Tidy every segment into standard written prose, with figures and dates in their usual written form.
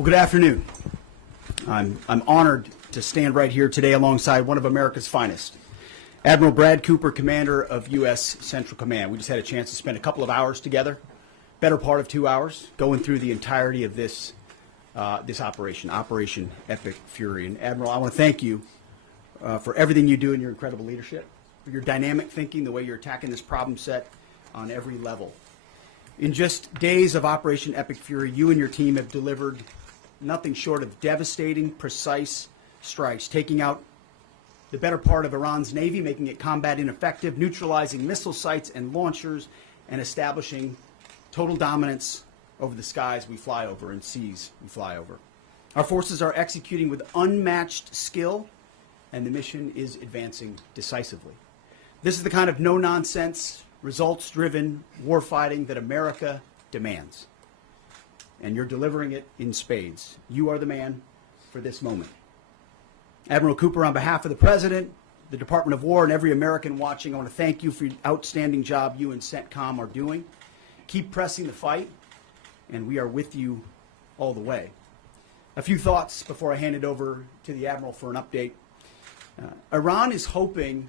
Well, good afternoon. I'm honored to stand right here today alongside one of America's finest, Admiral Brad Cooper, commander of U.S. Central Command. We just had a chance to spend a couple of hours together, better part of 2 hours, going through the entirety of this operation, Operation Epic Fury. And Admiral, I want to thank you for everything you do and your incredible leadership, for your dynamic thinking, the way you're attacking this problem set on every level. In just days of Operation Epic Fury, you and your team have delivered nothing short of devastating, precise strikes, taking out the better part of Iran's Navy, making it combat ineffective, neutralizing missile sites and launchers, and establishing total dominance over the skies we fly over and seas we fly over. Our forces are executing with unmatched skill, and the mission is advancing decisively. This is the kind of no-nonsense, results-driven warfighting that America demands. And you're delivering it in spades. You are the man for this moment. Admiral Cooper, on behalf of the President, the Department of War, and every American watching, I want to thank you for the outstanding job you and CENTCOM are doing. Keep pressing the fight, and we are with you all the way. A few thoughts before I hand it over to the Admiral for an update. Iran is hoping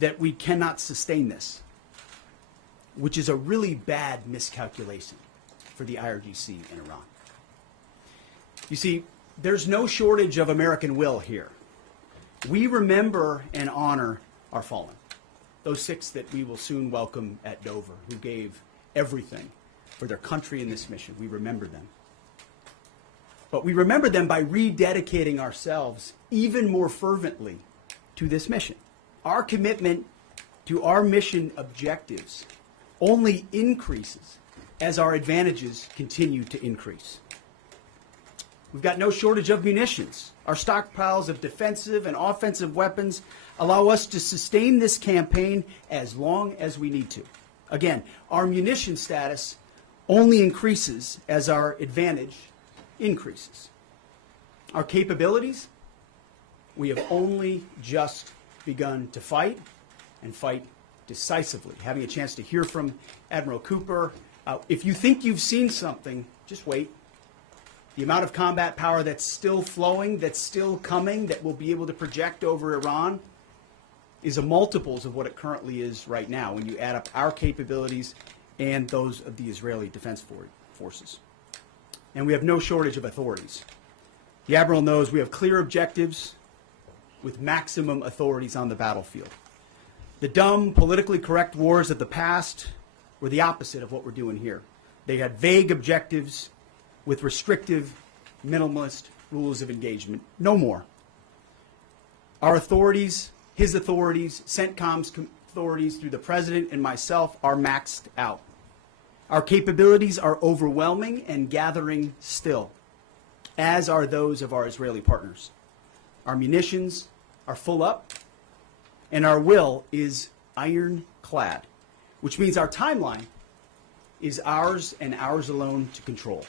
that we cannot sustain this, which is a really bad miscalculation for the IRGC in Iran. You see, there's no shortage of American will here. We remember and honor our fallen, those 6 that we will soon welcome at Dover, who gave everything for their country in this mission. We remember them. But we remember them by rededicating ourselves even more fervently to this mission. Our commitment to our mission objectives only increases as our advantages continue to increase. We've got no shortage of munitions. Our stockpiles of defensive and offensive weapons allow us to sustain this campaign as long as we need to. Again, our munition status only increases as our advantage increases. Our capabilities, we have only just begun to fight, and fight decisively. Having a chance to hear from Admiral Cooper. If you think you've seen something, just wait. The amount of combat power that's still flowing, that's still coming, that will be able to project over Iran is a multiples of what it currently is right now when you add up our capabilities and those of the Israeli Defense Forces. And we have no shortage of authorities. The Admiral knows we have clear objectives with maximum authorities on the battlefield. The dumb, politically correct wars of the past were the opposite of what we're doing here. They had vague objectives with restrictive, minimalist rules of engagement. No more. Our authorities, his authorities, CENTCOM's authorities through the President and myself are maxed out. Our capabilities are overwhelming and gathering still, as are those of our Israeli partners. Our munitions are full up, and our will is ironclad, which means our timeline is ours and ours alone to control.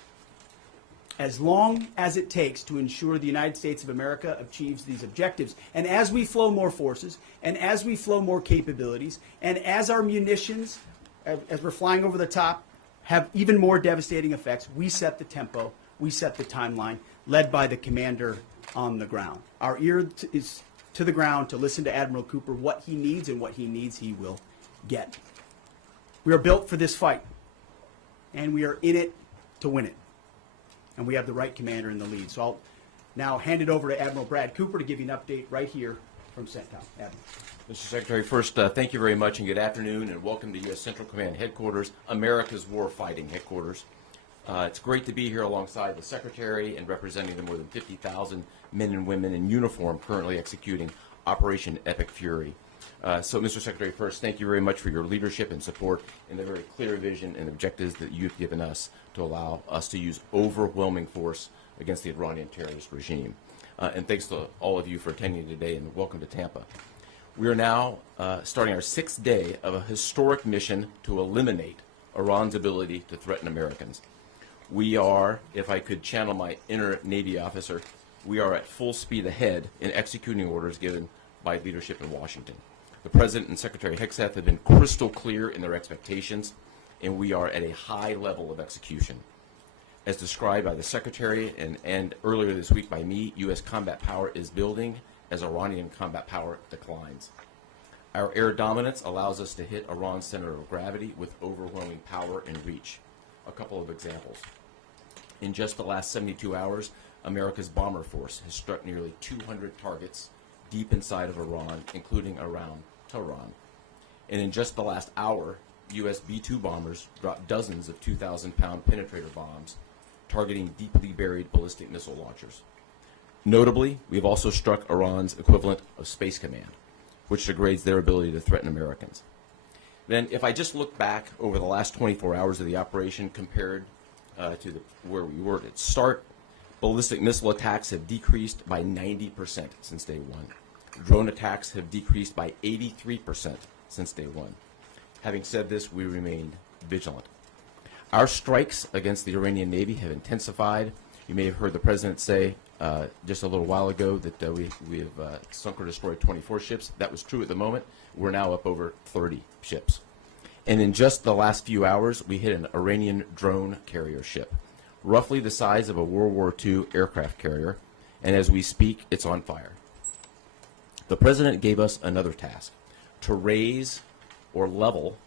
As long as it takes to ensure the United States of America achieves these objectives, and as we flow more forces, and as we flow more capabilities, and as our munitions, as we're flying over the top, have even more devastating effects, we set the tempo, we set the timeline, led by the commander on the ground. Our ear is to the ground to listen to Admiral Cooper. What he needs and what he needs, he will get. We are built for this fight, and we are in it to win it. And we have the right commander in the lead. So I'll now hand it over to Admiral Brad Cooper to give you an update right here from CENTCOM. Admiral. Mr. Secretary, first, thank you very much and good afternoon, and welcome to U.S. Central Command Headquarters, America's Warfighting Headquarters. It's great to be here alongside the Secretary and representing the more than 50,000 men and women in uniform currently executing Operation Epic Fury. So, Mr. Secretary, first, thank you very much for your leadership and support and the very clear vision and objectives that you've given us to allow us to use overwhelming force against the Iranian terrorist regime. And thanks to all of you for attending today, and welcome to Tampa. We are now starting our 6th day of a historic mission to eliminate Iran's ability to threaten Americans. We are, if I could channel my inner Navy officer, we are at full speed ahead in executing orders given by leadership in Washington. The President and Secretary Hegseth have been crystal clear in their expectations, and we are at a high level of execution. As described by the Secretary and earlier this week by me, U.S. combat power is building as Iranian combat power declines. Our air dominance allows us to hit Iran's center of gravity with overwhelming power and reach. A couple of examples. In just the last 72 hours, America's bomber force has struck nearly 200 targets deep inside of Iran, including around Tehran. And in just the last hour, U.S. B-2 bombers dropped dozens of 2,000-pound penetrator bombs, targeting deeply buried ballistic missile launchers. Notably, we've also struck Iran's equivalent of Space Command, which degrades their ability to threaten Americans. Then, if I just look back over the last 24 hours of the operation compared to where we were at start, ballistic missile attacks have decreased by 90% since day one. Drone attacks have decreased by 83% since day one. Having said this, we remain vigilant. Our strikes against the Iranian Navy have intensified. You may have heard the President say just a little while ago that we have sunk or destroyed 24 ships. That was true at the moment. We're now up over 30 ships. And in just the last few hours, we hit an Iranian drone carrier ship, roughly the size of a World War II aircraft carrier, and as we speak, it's on fire. The President gave us another task, to raise or level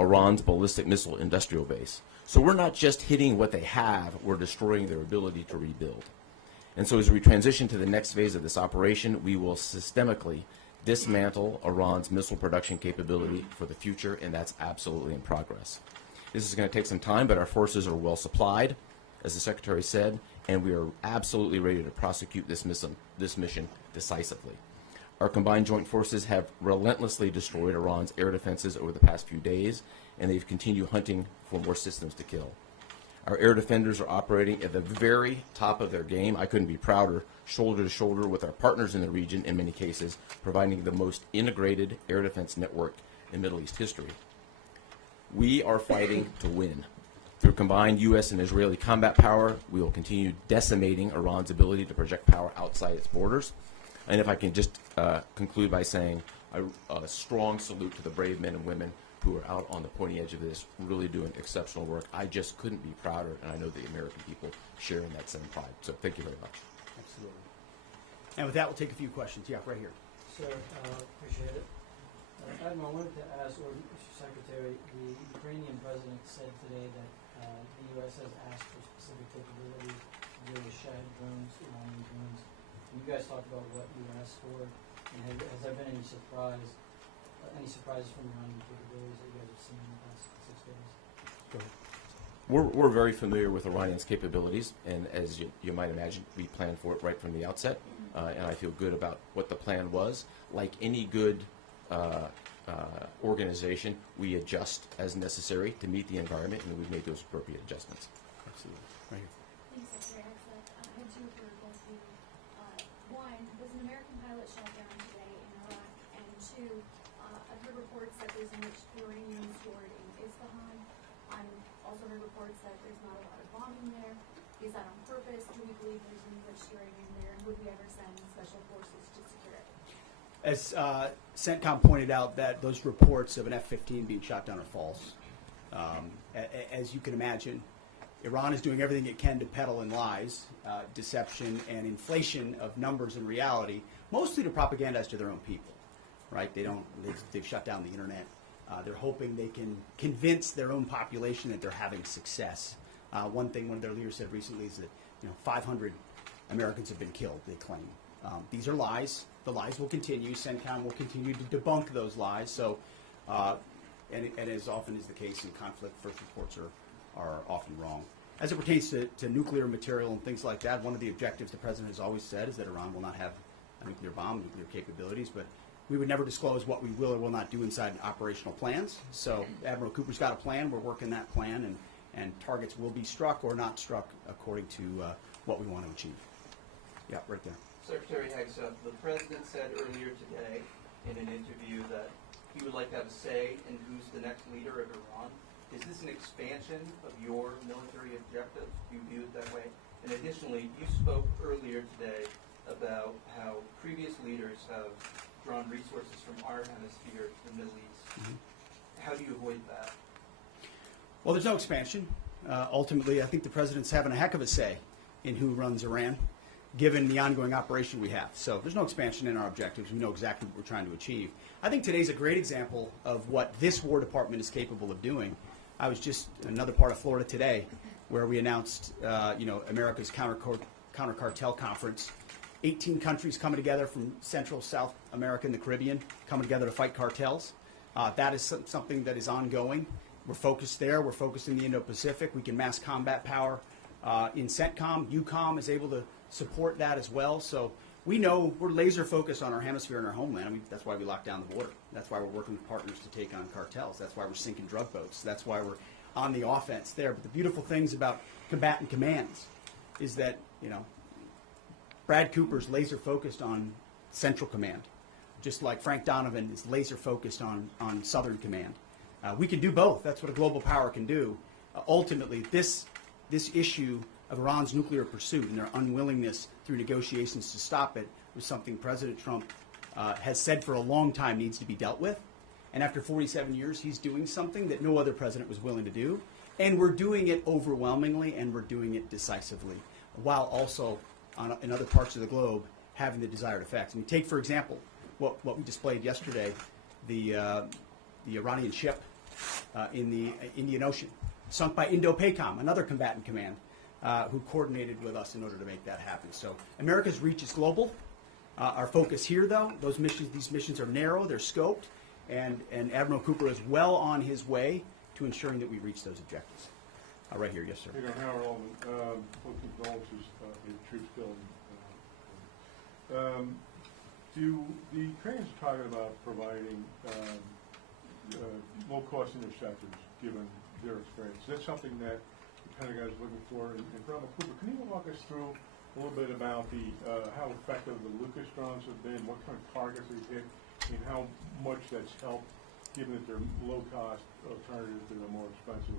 Iran's ballistic missile industrial base. So we're not just hitting what they have, we're destroying their ability to rebuild. And so as we transition to the next phase of this operation, we will systemically dismantle Iran's missile production capability for the future, and that's absolutely in progress. This is going to take some time, but our forces are well supplied, as the Secretary said, and we are absolutely ready to prosecute this mission decisively. Our combined joint forces have relentlessly destroyed Iran's air defenses over the past few days, and they've continued hunting for more systems to kill. Our air defenders are operating at the very top of their game. I couldn't be prouder, shoulder to shoulder with our partners in the region in many cases, providing the most integrated air defense network in Middle East history. We are fighting to win. Through combined U.S. and Israeli combat power, we will continue decimating Iran's ability to project power outside its borders. And if I can just conclude by saying a strong salute to the brave men and women who are out on the pointy edge of this, really doing exceptional work. I just couldn't be prouder, and I know the American people share in that same pride. So thank you very much. Absolutely. And with that, we'll take a few questions. Yeah, right here. Sir, appreciate it. Admiral, I wanted to ask, or Mr. Secretary, the Ukrainian president said today that the U.S. has asked for specific capabilities to deal with Shad drones, Iranian drones. And you guys talked about what you asked for, and has there been any surprises from Iranian capabilities that you guys have seen in the past 6 days? Go ahead. We're very familiar with Iranian's capabilities, and as you might imagine, we planned for it right from the outset, and I feel good about what the plan was. Like any good organization, we adjust as necessary to meet the environment, and we've made those appropriate adjustments. Absolutely. Right here. Thanks, Secretary Hegseth. I had two for both of you. One, was an American pilot shot down today in Iraq? And two, I've heard reports that there's enriched uranium stored in Isfahan. I've also heard reports that there's not a lot of bombing there. Is that on purpose? Do we believe there's enriched uranium there? And would we ever send special forces to secure it? As CENTCOM pointed out, that those reports of an F-15 being shot down are false. As you can imagine, Iran is doing everything it can to peddle in lies, deception, and inflation of numbers and reality, mostly to propagandize to their own people. Right? They've shut down the internet. They're hoping they can convince their own population that they're having success. One thing one of their leaders said recently is that 500 Americans have been killed, they claim. These are lies. The lies will continue. CENTCOM will continue to debunk those lies. So, and as often is the case in conflict, first reports are often wrong. As it pertains to nuclear material and things like that, one of the objectives the President has always said is that Iran will not have a nuclear bomb, nuclear capabilities, but we would never disclose what we will or will not do inside operational plans. So Admiral Cooper's got a plan. We're working that plan, and targets will be struck or not struck according to what we want to achieve. Yeah, right there. Secretary Hegseth, the President said earlier today in an interview that he would like to have a say in who's the next leader of Iran. Is this an expansion of your military objectives? Do you view it that way? And additionally, you spoke earlier today about how previous leaders have drawn resources from our hemisphere to the Middle East. Mm-hmm. How do you avoid that? Well, there's no expansion. Ultimately, I think the president's having a heck of a say in who runs Iran, given the ongoing operation we have. So there's no expansion in our objectives. We know exactly what we're trying to achieve. I think today's a great example of what this War Department is capable of doing. I was just in another part of Florida today where we announced, America's counter cartel conference. 18 countries coming together from Central, South America, and the Caribbean, coming together to fight cartels. That is something that is ongoing. We're focused there. We're focused in the Indo-Pacific. We can mass combat power in CENTCOM. EUCOM is able to support that as well. So we know we're laser focused on our hemisphere and our homeland. I mean, that's why we locked down the border. That's why we're working with partners to take on cartels. That's why we're sinking drug boats. That's why we're on the offense there. But the beautiful things about combatant commands is that, Brad Cooper's laser focused on Central Command, just like Frank Donovan is laser focused on Southern Command. We can do both. That's what a global power can do. Ultimately, this issue of Iran's nuclear pursuit and their unwillingness through negotiations to stop it was something President Trump has said for a long time needs to be dealt with. And after 47 years, he's doing something that no other president was willing to do. And we're doing it overwhelmingly, and we're doing it decisively, while also in other parts of the globe having the desired effects. I mean, take, for example, what we displayed yesterday, the Iranian ship in the Indian Ocean, sunk by Indo-PACOM, another combatant command, who coordinated with us in order to make that happen. So America's reach is global. Our focus here, though, these missions are narrow, they're scoped, and Admiral Cooper is well on his way to ensuring that we reach those objectives. Right here, yes, sir. Howard Allman, condolences to the troops killed. The Ukrainians are talking about providing low-cost interceptors, given their experience. Is that something that the Pentagon is looking for? And Admiral Cooper, can you walk us through a little bit about how effective the Lucas drones have been, what kind of targets they've hit, and how much that's helped, given that they're low-cost alternatives to the more expensive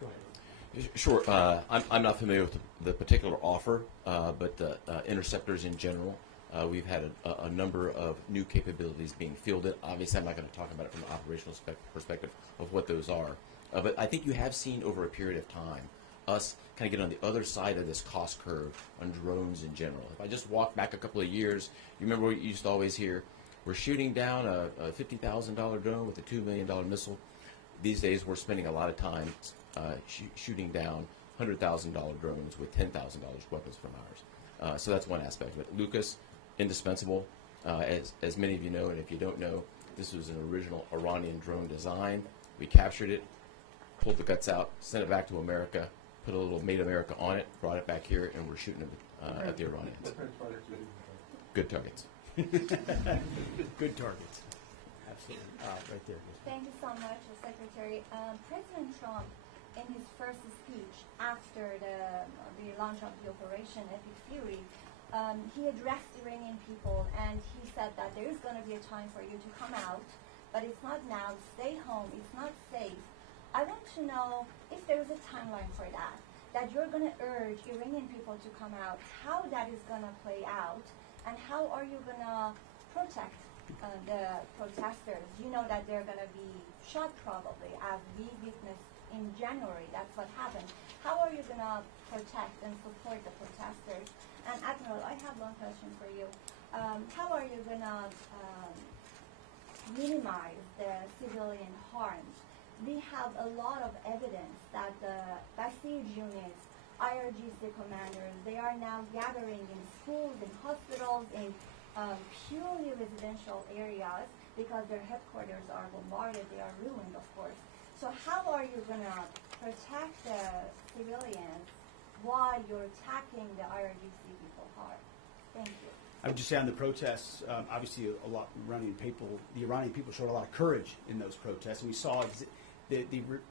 Go ahead. Sure. I'm not familiar with the particular offer, but interceptors in general, we've had a number of new capabilities being fielded. Obviously, I'm not going to talk about it from an operational perspective of what those are. But I think you have seen over a period of time us kind of get on the other side of this cost curve on drones in general. If I just walk back a couple of years, you remember what you used to always hear? We're shooting down a $50,000 drone with a $2 million missile. These days, we're spending a lot of time shooting down $100,000 drones with $10,000 weapons from ours. So that's one aspect of it. Lucas, indispensable. As many of you know, and if you don't know, this was an original Iranian drone design. We captured it, pulled the guts out, sent it back to America, put a little Made America on it, brought it back here, and we're shooting it at the Iranians. Good targets. Good targets. Absolutely. Right there. Thank you so much, Secretary. President Trump, in his first speech after the launch of the Operation Epic Fury, he addressed Iranian people and he said that there is going to be a time for you to come out, but it's not now. Stay home. It's not safe. I want to know if there is a timeline for that you're going to urge Iranian people to come out, how that is going to play out, and how are you going to protect the protesters. You know that they're going to be shot probably, as we witnessed in January. That's what happened. How are you going to protect and support the protesters? And Admiral, I have one question for you. How are you going to minimize the civilian harms? We have a lot of evidence that the Basij units, IRGC commanders, they are now gathering in schools, in hospitals, in purely residential areas because their headquarters are bombarded, they are ruined, of course. So how are you going to protect the civilians while you're attacking the IRGC people hard? Thank you. I would just say on the protests, obviously the Iranian people showed a lot of courage in those protests, and we saw the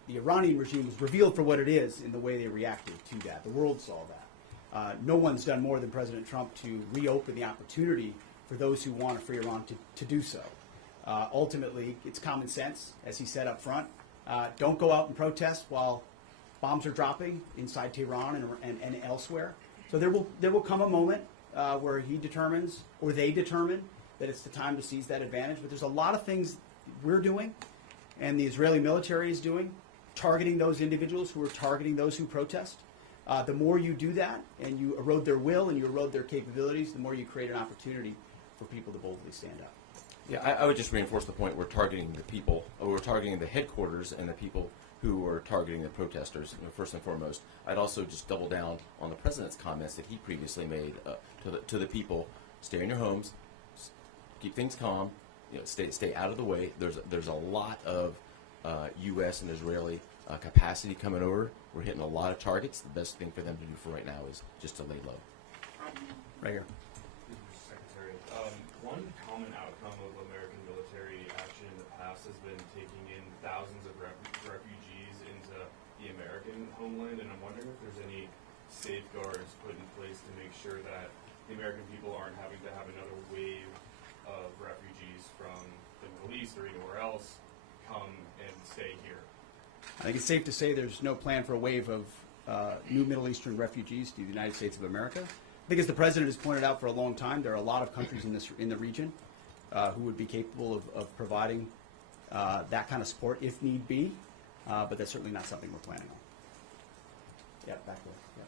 Iranian regime was revealed for what it is in the way they reacted to that. The world saw that. No one's done more than President Trump to reopen the opportunity for those who want a free Iran to do so. Ultimately, it's common sense, as he said up front. Don't go out and protest while bombs are dropping inside Tehran and elsewhere. So there will come a moment where he determines, or they determine, that it's the time to seize that advantage. But there's a lot of things we're doing and the Israeli military is doing targeting those individuals who are targeting those who protest. The more you do that and you erode their will and you erode their capabilities, the more you create an opportunity for people to boldly stand up. Yeah, I would just reinforce the point. We're targeting the people, or we're targeting the headquarters and the people who are targeting the protesters, first and foremost. I'd also just double down on the president's comments that he previously made to the people: stay in your homes, keep things calm, stay out of the way. There's a lot of U.S. and Israeli capacity coming over. We're hitting a lot of targets. The best thing for them to do for right now is just to lay low. Right here. Secretary, one common outcome of American military action in the past has been taking in thousands of refugees into the American homeland, and I'm wondering if there's any safeguards put in place to make sure that the American people aren't having to have another wave of refugees from the Middle East or anywhere else come and stay here. I think it's safe to say there's no plan for a wave of new Middle Eastern refugees to the United States of America. I think, as the president has pointed out for a long time, there are a lot of countries in the region who would be capable of providing that kind of support if need be, but that's certainly not something we're planning on. Yeah, back there. Yeah.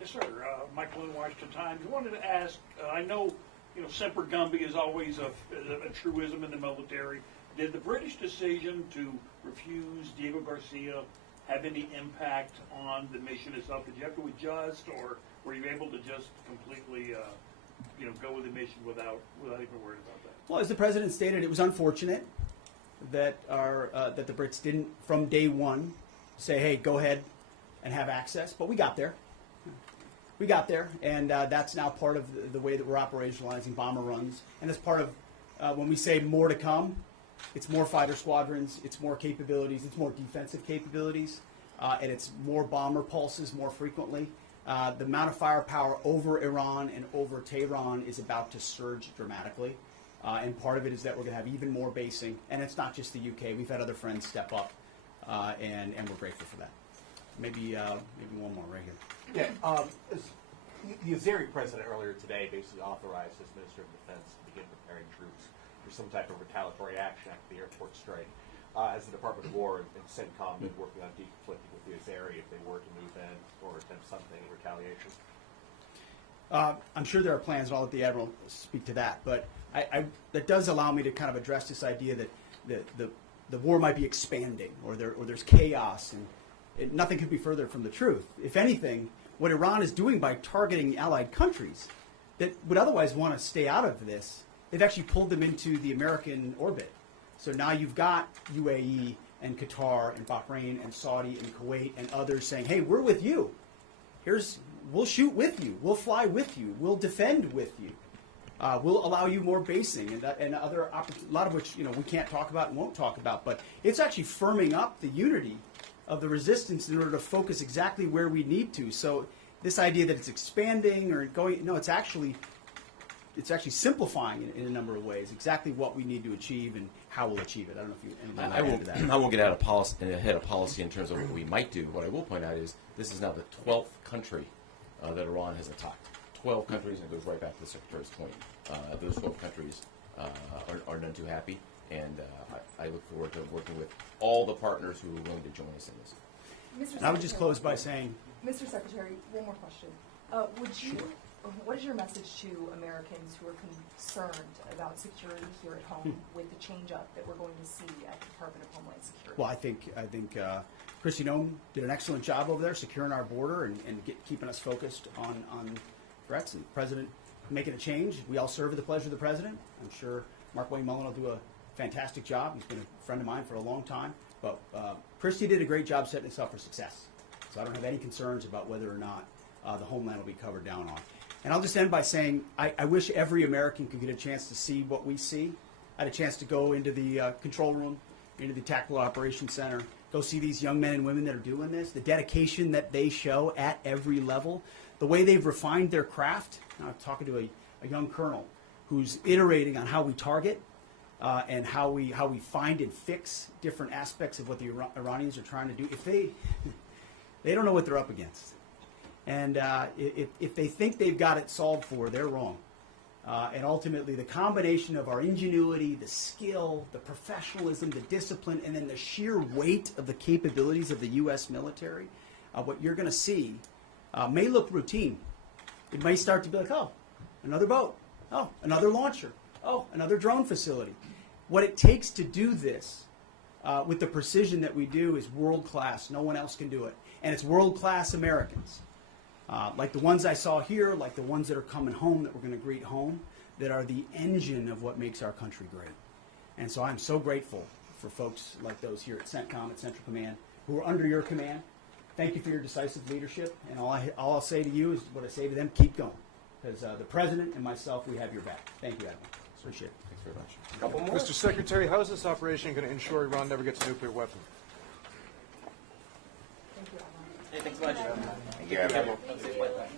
Yes, sir. Michael in Washington Times. I wanted to ask, I know, Semper Gumby is always a truism in the military. Did the British decision to refuse Diego Garcia have any impact on the mission itself? Did you have to adjust, or were you able to just completely, go with the mission without even worrying about that? Well, as the president stated, it was unfortunate that that the Brits didn't, from day one, say, "Hey, go ahead and have access." But we got there. We got there, and that's now part of the way that we're operationalizing bomber runs. And as part of when we say more to come, it's more fighter squadrons, it's more capabilities, it's more defensive capabilities, and it's more bomber pulses more frequently. The amount of firepower over Iran and over Tehran is about to surge dramatically. And part of it is that we're going to have even more basing. And it's not just the UK. We've had other friends step up, and we're grateful for that. Maybe one more right here. Yeah, the Azeri president earlier today basically authorized his Minister of Defense to begin preparing troops for some type of retaliatory action after the airport strike. As the Department of War and CENTCOM been working on deconflicting with the Azeri if they were to move in or attempt something in retaliation? I'm sure there are plans, and I'll let the Admiral speak to that. But that does allow me to kind of address this idea that the war might be expanding, or there's chaos, and nothing could be further from the truth. If anything, what Iran is doing by targeting allied countries that would otherwise want to stay out of this, they've actually pulled them into the American orbit. So now you've got UAE and Qatar and Bahrain and Saudi and Kuwait and others saying, "Hey, we're with you. We'll shoot with you. We'll fly with you. We'll defend with you. We'll allow you more basing and other a lot of which we can't talk about and won't talk about. But it's actually firming up the unity of the resistance in order to focus exactly where we need to. So this idea that it's expanding or going, no, it's actually simplifying in a number of ways exactly what we need to achieve and how we'll achieve it. I don't know if you I won't get ahead of policy in terms of what we might do. What I will point out is this is now the 12th country that Iran has attacked. 12 countries, and it goes right back to the Secretary's point. Those 12 countries are none too happy, and I look forward to working with all the partners who are willing to join us in this. And I would just close by saying, Mr. Secretary, one more question. What is your message to Americans who are concerned about security here at home with the change-up that we're going to see at the Department of Homeland Security? well, I think Kristi Noem did an excellent job over there securing our border and keeping us focused on threats, and the President making a change. We all serve at the pleasure of the President. I'm sure Mark Wayne Mullen will do a fantastic job. He's been a friend of mine for a long time. But Kristi did a great job setting us up for success. So I don't have any concerns about whether or not the homeland will be covered down on. And I'll just end by saying I wish every American could get a chance to see what we see. I had a chance to go into the control room, into the Tactical Operations Center, go see these young men and women that are doing this, the dedication that they show at every level, the way they've refined their craft. I'm talking to a young colonel who's iterating on how we target and how we find and fix different aspects of what the Iranians are trying to do. If they don't know what they're up against. And if they think they've got it solved for, they're wrong. and ultimately the combination of our ingenuity, the skill, the professionalism, the discipline, and then the sheer weight of the capabilities of the U.S. military, what you're going to see may look routine. It may start to be like, oh, another boat, oh, another launcher, oh, another drone facility. What it takes to do this with the precision that we do is world-class. No one else can do it. And it's world-class Americans. Like the ones I saw here, like the ones that are coming home that we're going to greet home, that are the engine of what makes our country great. And so I'm so grateful for folks like those here at CENTCOM, at Central Command, who are under your command. Thank you for your decisive leadership. And all I'll say to you is what I say to them, keep going. Because the President and myself, we have your back. Thank you, Admiral. Appreciate it. Thanks very much. Couple more. Mr. Secretary, how is this operation going to ensure Iran never gets a nuclear weapon? Hey, thanks so much. Thank you, Admiral. Have a safe flight back.